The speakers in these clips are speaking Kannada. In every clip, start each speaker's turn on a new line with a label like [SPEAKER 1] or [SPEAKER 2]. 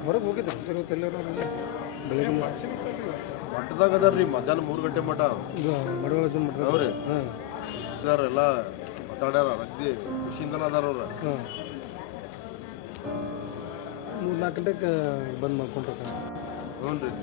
[SPEAKER 1] ಹೊರಗೆ ಹೋಗಿದ್ದೆ ಎಲ್ಲರೂ ಬೆಳಗ್ಗೆ
[SPEAKER 2] ಮಠದಾಗ ಅದಾರ ರೀ ಮಧ್ಯಾಹ್ನ 3 ಗಂಟೆ ಮಠ
[SPEAKER 1] ಈಗ ಮಡವಾಳ ಮಾಡ್ತಾರೆ
[SPEAKER 2] ಅವ್ರಿ
[SPEAKER 1] ಹಾಂ
[SPEAKER 2] ಇದಾರ ಎಲ್ಲ ಮಾತಾಡ್ಯಾರ ಅಗ್ದಿ ಖುಷಿಯಿಂದನ ಅದಾರ ಅವ್ರ
[SPEAKER 1] ಹಾಂ 3-4 ಗಂಟೆಗೆ ಬಂದು ಮಾಡ್ಕೊಂಡಿರ್ತಾರೆ
[SPEAKER 2] ಹ್ಞೂ ರೀ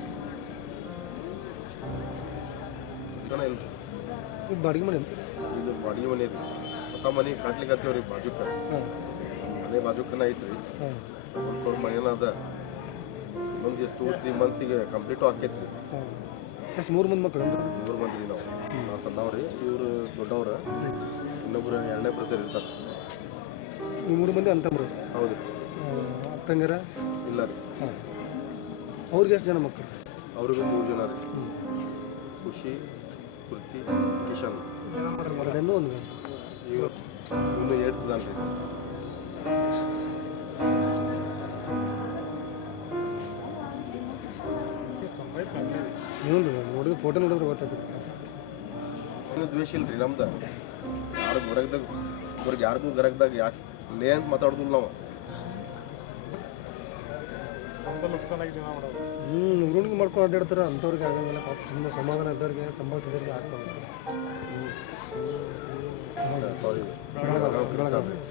[SPEAKER 2] ಇದನ್ನ ಇಲ್ಲ
[SPEAKER 1] ಇದು ಬಾಡಿಗೆ ಮಾಡಿ ಅಂತ
[SPEAKER 2] ಇದು ಬಾಡಿಗೆ ಮನೆ ರೀ ಹೊಸ ಮನೆ ಕಟ್ಲಿಕ್ಕೆ ಹತ್ತೇವ್ರಿ ಬಾಜುಕ
[SPEAKER 1] ಹಾಂ
[SPEAKER 2] ಮನೆ ಬಾಜುಕನ ಐತ್ರಿ
[SPEAKER 1] ಹಾಂ
[SPEAKER 2] ಅವ್ರ ಮನೇನ ಅದ ಒಂದು 2-3 ಮಂತ್ಸಿಗೆ ಕಂಪ್ಲೀಟು ಆಕೈತ್ರಿ
[SPEAKER 1] ಹಾಂ ಎಷ್ಟು 3 ಮಂದಿ ಮಕ್ಕಳು
[SPEAKER 2] 3 ಮಂದಿ ರೀ ನಾವು ಸಣ್ಣವ್ರಿ ಇವರು ದೊಡ್ಡವ್ರ ಇನ್ನೊಬ್ರು 2ನೇ ಬ್ರದರ್ ಇರ್ತಾರೆ
[SPEAKER 1] ಈ 3 ಮಂದಿ ಅಂತಂಬ್ರು
[SPEAKER 2] ಹೌದು
[SPEAKER 1] ಅಕ್ಕಂಗಿರ
[SPEAKER 2] ಇಲ್ಲ ರೀ
[SPEAKER 1] ಹಾಂ ಅವ್ರಿಗೆ ಎಷ್ಟು ಜನ ಮಕ್ಕಳು
[SPEAKER 2] ಅವ್ರಿಗೂ 3 ಜನ ರೀ ಖುಷಿ ಕೃತಿ ಕಿಶನ್
[SPEAKER 1] ಅದನ್ನು ಒಂದು
[SPEAKER 2] ಇನ್ನು 8th ಜನ ರೀ
[SPEAKER 1] ನೀವು ನೋಡಿದ್ರೆ ಫೋಟೋ ನೋಡಿದ್ರೆ ಗೊತ್ತಾಗ್ತದೆ
[SPEAKER 2] ಇನ್ನು ದ್ವೇಷ ಇಲ್ರಿ ನಮ್ದು ಯಾರು ಗರಗದಾಗ ಇವ್ರಿಗೆ ಯಾರಿಗೂ ಗರಗದಾಗ ಯಾಕೆ ಲೇ ಅಂತ ಮಾತಾಡೋದಿಲ್ಲ ನಾವು
[SPEAKER 1] ಉರುಣಿಗೆ ಮಾಡ್ಕೊಂಡು ಅಡ್ಡಾಡ್ತಾರೆ ಅಂಥವ್ರಿಗೆ ಆಗಂಗಿಲ್ಲ ಪಾಪ ಸುಮ್ಮನೆ ಸಮಾಧಾನ ಇದ್ದವ್ರಿಗೆ ಸಂಬಂಧಿಸಿದವ್ರಿಗೆ ಆಗ್ತಾವೆ
[SPEAKER 2] ಸಾರಿ